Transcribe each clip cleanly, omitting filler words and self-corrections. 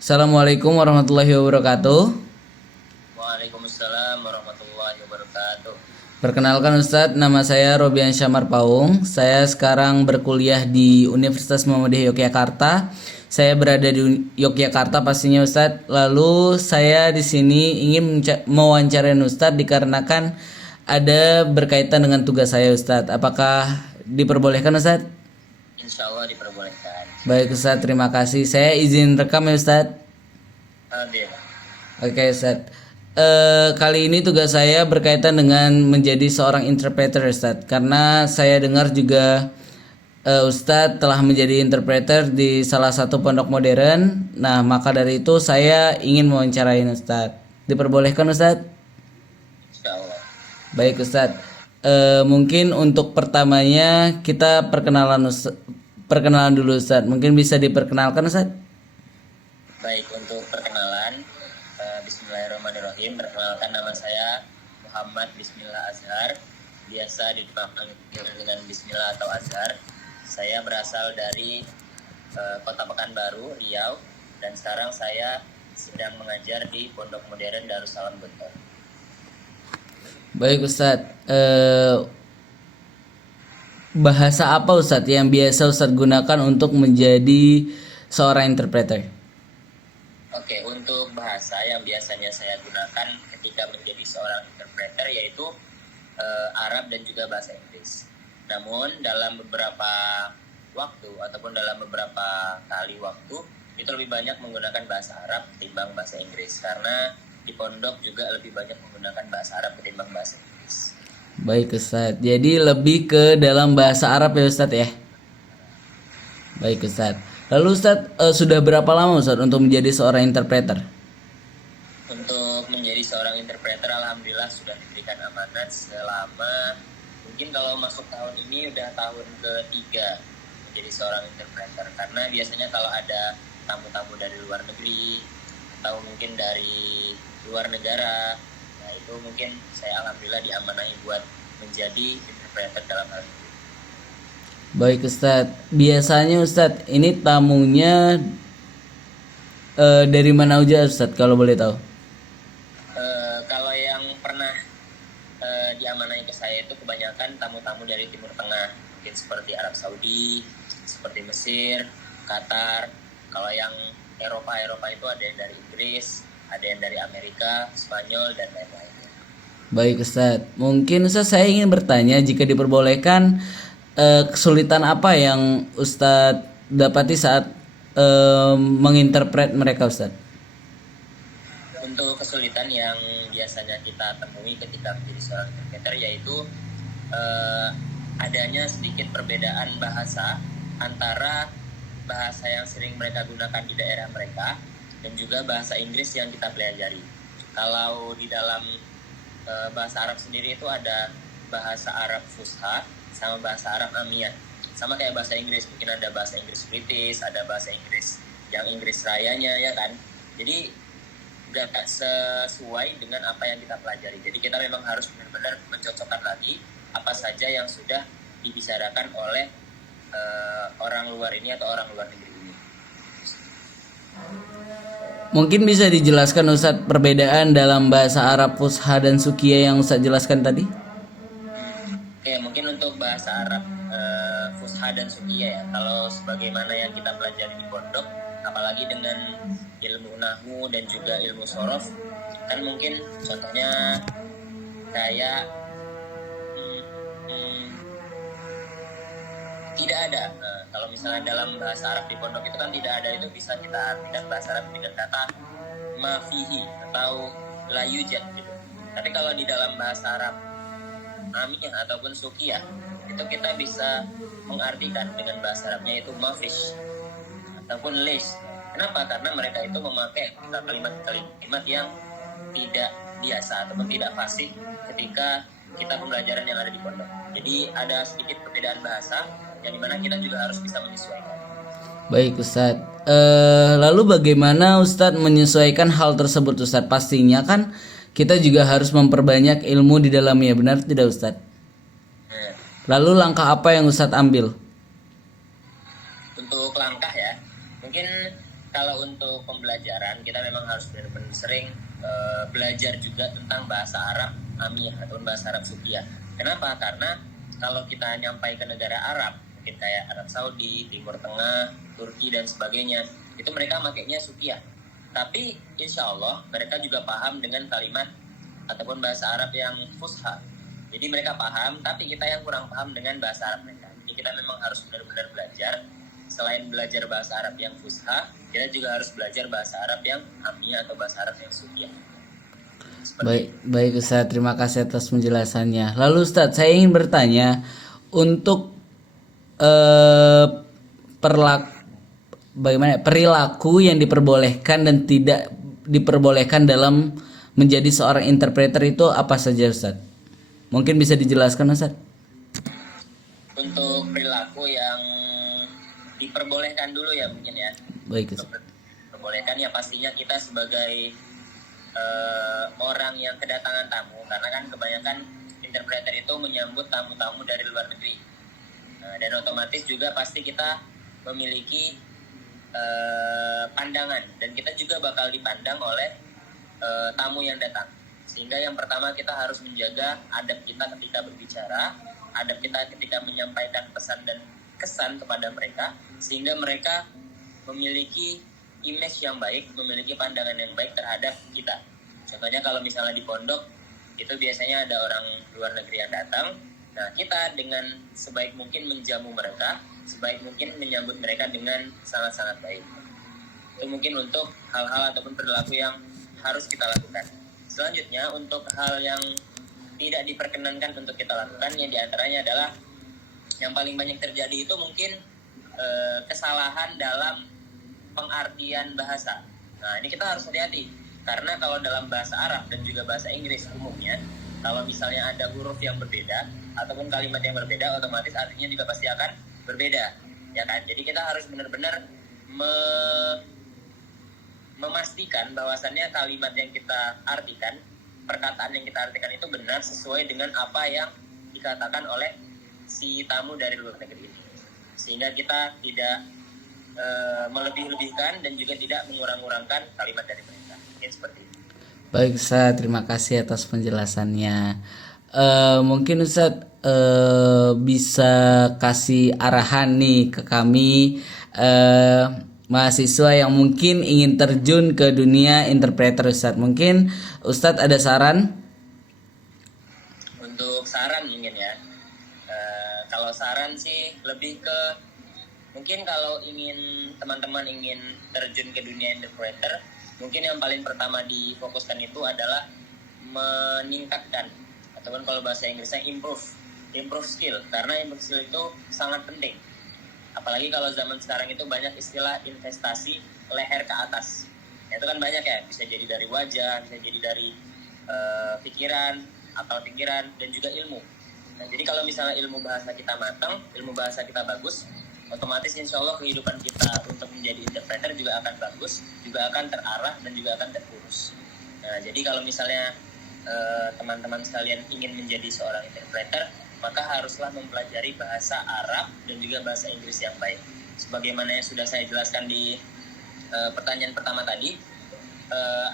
Assalamualaikum warahmatullahi wabarakatuh. Waalaikumsalam warahmatullahi wabarakatuh. Perkenalkan Ustadz, nama saya Robian Syamar Paung. Saya sekarang berkuliah di Universitas Muhammadiyah Yogyakarta. Saya berada di Yogyakarta pastinya Ustadz. Lalu saya di sini ingin mewawancarai Ustadz dikarenakan ada berkaitan dengan tugas saya Ustadz. Apakah diperbolehkan Ustadz? Insya Allah diperbolehkan. Baik Ustadz, terima kasih. Saya izin rekam ya Ustadz. Hadir. Oke Ustadz. Kali ini tugas saya berkaitan dengan menjadi seorang interpreter Ustadz. Karena saya dengar juga Ustadz telah menjadi interpreter di salah satu pondok modern. Nah maka dari itu saya ingin mewawancarai Ustadz. Diperbolehkan Ustadz? Insya Allah. Baik Ustadz. Mungkin untuk pertamanya kita perkenalan dulu Ustadz. Mungkin bisa diperkenalkan Ustadz? Baik, untuk perkenalan, Bismillahirrahmanirrahim. Perkenalkan, nama saya Muhammad Bismillah Azhar, biasa dipanggil dengan Bismillah atau Azhar. Saya berasal dari Kota Pekanbaru, Riau, dan sekarang saya sedang mengajar di Pondok Modern Darussalam Gontor. Baik Ustadz. Bahasa apa Ustadz yang biasa Ustadz gunakan untuk menjadi seorang interpreter? Oke, untuk bahasa yang biasanya saya gunakan ketika menjadi seorang interpreter yaitu Arab dan juga bahasa Inggris. Namun dalam beberapa waktu ataupun dalam beberapa kali waktu itu lebih banyak menggunakan bahasa Arab ketimbang bahasa Inggris, karena di pondok juga lebih banyak menggunakan bahasa Arab ketimbang bahasa Inggris. Baik Ustadz. Jadi lebih ke dalam bahasa Arab ya Ustadz ya? Baik Ustadz. Lalu Ustadz sudah berapa lama Ustadz untuk menjadi seorang interpreter? Untuk menjadi seorang interpreter, alhamdulillah sudah diberikan amanat selama, mungkin kalau masuk tahun ini udah tahun ketiga menjadi seorang interpreter. Karena biasanya kalau ada tamu-tamu dari luar negeri atau mungkin dari luar negara, nah itu mungkin saya alhamdulillah diamanahi buat menjadi interpreter dalam hal itu. Baik Ustadz. Biasanya Ustadz ini tamunya dari mana aja Ustadz kalau boleh tahu? Kalau yang pernah diamanahi ke saya itu kebanyakan tamu-tamu dari Timur Tengah, mungkin seperti Arab Saudi, seperti Mesir, Qatar. Kalau yang Eropa itu ada yang dari Inggris, ada yang dari Amerika, Spanyol, dan lain-lainnya. Baik Ustadz. Mungkin Ustadz saya ingin bertanya, jika diperbolehkan, kesulitan apa yang Ustadz dapati saat menginterpret mereka Ustadz? Untuk kesulitan yang biasanya kita temui ketika menjadi seorang interpreter yaitu adanya sedikit perbedaan bahasa antara bahasa yang sering mereka gunakan di daerah mereka dan juga bahasa Inggris yang kita pelajari. Kalau di dalam bahasa Arab sendiri itu ada bahasa Arab Fusha sama bahasa Arab Amiyah. Sama kayak bahasa Inggris, mungkin ada bahasa Inggris British, ada bahasa Inggris yang Inggris rayanya, ya kan. Jadi gak sesuai dengan apa yang kita pelajari. Jadi kita memang harus benar-benar mencocokkan lagi apa saja yang sudah dibicarakan oleh orang luar ini atau orang luar negeri ini. Mungkin bisa dijelaskan Ustadz perbedaan dalam bahasa Arab Fusha dan Sukiya yang Ustadz jelaskan tadi? Oke, mungkin untuk bahasa Arab Fusha dan Sukiya ya. Kalau sebagaimana yang kita pelajari di pondok, apalagi dengan ilmu nahwu dan juga ilmu sorof, kan mungkin contohnya kayak tidak ada. Nah, kalau misalnya dalam bahasa Arab di pondok itu kan tidak ada, itu bisa kita artikan bahasa Arab dengan kata mafihi atau layujat gitu. Tapi kalau di dalam bahasa Arab Amiyah ataupun Sukiyah itu kita bisa mengartikan dengan bahasa Arabnya itu mafish ataupun lish. Kenapa? Karena mereka itu memakai kalimat-kalimat yang tidak biasa ataupun tidak fasih ketika kita pembelajaran yang ada di pondok. Jadi ada sedikit perbedaan bahasa yang dimana kita juga harus bisa menyesuaikan. Baik Ustadz. Lalu bagaimana Ustadz menyesuaikan hal tersebut Ustadz? Pastinya kan kita juga harus memperbanyak ilmu di dalamnya, benar tidak Ustadz? Lalu langkah apa yang Ustadz ambil? Untuk langkah ya, mungkin kalau untuk pembelajaran kita memang harus benar-benar sering belajar juga tentang bahasa Arab Amiyah atau bahasa Arab Suqiyah. Kenapa? Karena kalau kita nyampai ke negara Arab, mungkin kayak Arab Saudi, Timur Tengah, Turki dan sebagainya, itu mereka makainya Suqiyah. Tapi insya Allah mereka juga paham dengan kalimat ataupun bahasa Arab yang fusha. Jadi mereka paham, tapi kita yang kurang paham dengan bahasa Arab mereka. Jadi kita memang harus benar-benar belajar. Selain belajar bahasa Arab yang fusha, kita juga harus belajar bahasa Arab yang amiyah atau bahasa Arab yang suqiyah. Baik Ustaz, terima kasih atas penjelasannya. Lalu Ustaz, saya ingin bertanya untuk perilaku yang diperbolehkan dan tidak diperbolehkan dalam menjadi seorang interpreter itu apa saja Ustaz? Mungkin bisa dijelaskan Ustaz? Untuk perilaku yang diperbolehkan dulu ya mungkin ya. Baik Ustaz. Diperbolehkan ya pastinya kita sebagai orang yang kedatangan tamu, karena kan kebanyakan interpreter itu menyambut tamu-tamu dari luar negeri. Dan otomatis juga pasti kita memiliki pandangan dan kita juga bakal dipandang oleh tamu yang datang. Sehingga yang pertama kita harus menjaga adab kita ketika berbicara, adab kita ketika menyampaikan pesan dan kesan kepada mereka, sehingga mereka memiliki image yang baik, memiliki pandangan yang baik terhadap kita. Contohnya kalau misalnya di pondok itu biasanya ada orang luar negeri yang datang. Nah, kita dengan sebaik mungkin menjamu mereka, sebaik mungkin menyambut mereka dengan sangat-sangat baik. Itu mungkin untuk hal-hal ataupun perilaku yang harus kita lakukan. Selanjutnya, untuk hal yang tidak diperkenankan untuk kita lakukan, yang diantaranya adalah yang paling banyak terjadi itu mungkin kesalahan dalam pengartian bahasa. Nah, ini kita harus hati-hati. Karena kalau dalam bahasa Arab dan juga bahasa Inggris umumnya, kalau misalnya ada huruf yang berbeda ataupun kalimat yang berbeda, otomatis artinya juga pasti akan berbeda, ya kan? Jadi kita harus benar-benar memastikan bahwasannya kalimat yang kita artikan, perkataan yang kita artikan itu benar sesuai dengan apa yang dikatakan oleh si tamu dari luar negeri ini. Sehingga kita tidak melebih-lebihkan dan juga tidak mengurang-urangkan kalimat dari mereka. Mungkin seperti itu. Baik Ustaz, terima kasih atas penjelasannya. Mungkin Ustaz bisa kasih arahan nih ke kami mahasiswa yang mungkin ingin terjun ke dunia interpreter Ustaz. Mungkin Ustaz ada saran? Untuk saran mungkin ya. Kalau saran sih lebih ke mungkin kalau teman-teman ingin terjun ke dunia interpreter, mungkin yang paling pertama difokuskan itu adalah meningkatkan ataupun kalau bahasa Inggrisnya improve skill, karena improve skill itu sangat penting. Apalagi kalau zaman sekarang itu banyak istilah investasi leher ke atas. Itu kan banyak ya, bisa jadi dari wajah, bisa jadi dari pikiran, akal pikiran dan juga ilmu. Nah, jadi kalau misalnya ilmu bahasa kita matang, ilmu bahasa kita bagus, otomatis insya Allah kehidupan kita untuk menjadi interpreter juga akan bagus, juga akan terarah dan juga akan terurus. Nah, jadi kalau misalnya teman-teman sekalian ingin menjadi seorang interpreter, maka haruslah mempelajari bahasa Arab dan juga bahasa Inggris yang baik. Sebagaimana yang sudah saya jelaskan di pertanyaan pertama tadi,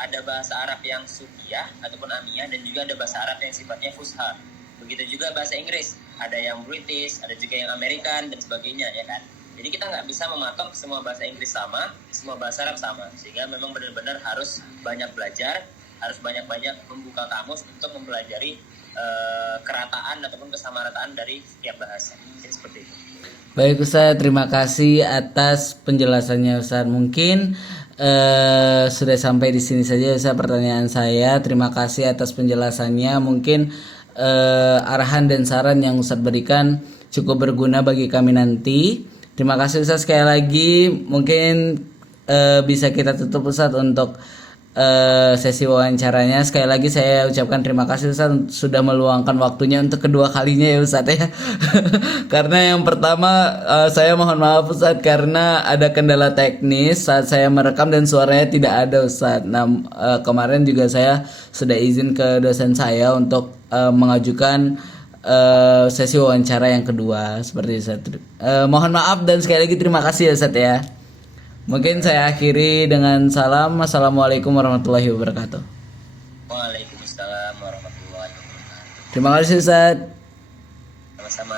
ada bahasa Arab yang suqiyah ataupun amiyah dan juga ada bahasa Arab yang sifatnya fusha. Begitu juga bahasa Inggris, ada yang British, ada juga yang American dan sebagainya, ya kan. Jadi kita nggak bisa mematok semua bahasa Inggris sama, semua bahasa Arab sama, sehingga memang benar-benar harus banyak belajar, harus banyak-banyak membuka kamus untuk mempelajari kerataan ataupun kesamarataan dari setiap bahasa. Jadi seperti itu. Baik Ustaz, terima kasih atas penjelasannya Ustaz. Mungkin sudah sampai di sini saja Ustaz pertanyaan saya. Terima kasih atas penjelasannya. Mungkin arahan dan saran yang Ustaz berikan cukup berguna bagi kami nanti. Terima kasih Ustaz sekali lagi. Mungkin bisa kita tutup Ustaz untuk sesi wawancaranya. Sekali lagi saya ucapkan terima kasih Ustaz sudah meluangkan waktunya untuk kedua kalinya ya Ustaz ya. Karena yang pertama saya mohon maaf Ustaz karena ada kendala teknis saat saya merekam dan suaranya tidak ada Ustaz. Nah kemarin juga saya sudah izin ke dosen saya untuk mengajukan sesi wawancara yang kedua seperti itu Ustaz. Mohon maaf dan sekali lagi terima kasih ya Ustaz ya. Mungkin saya akhiri dengan salam. Assalamualaikum warahmatullahi wabarakatuh. Waalaikumsalam warahmatullahi wabarakatuh. Terima kasih Ustadz. Sama-sama.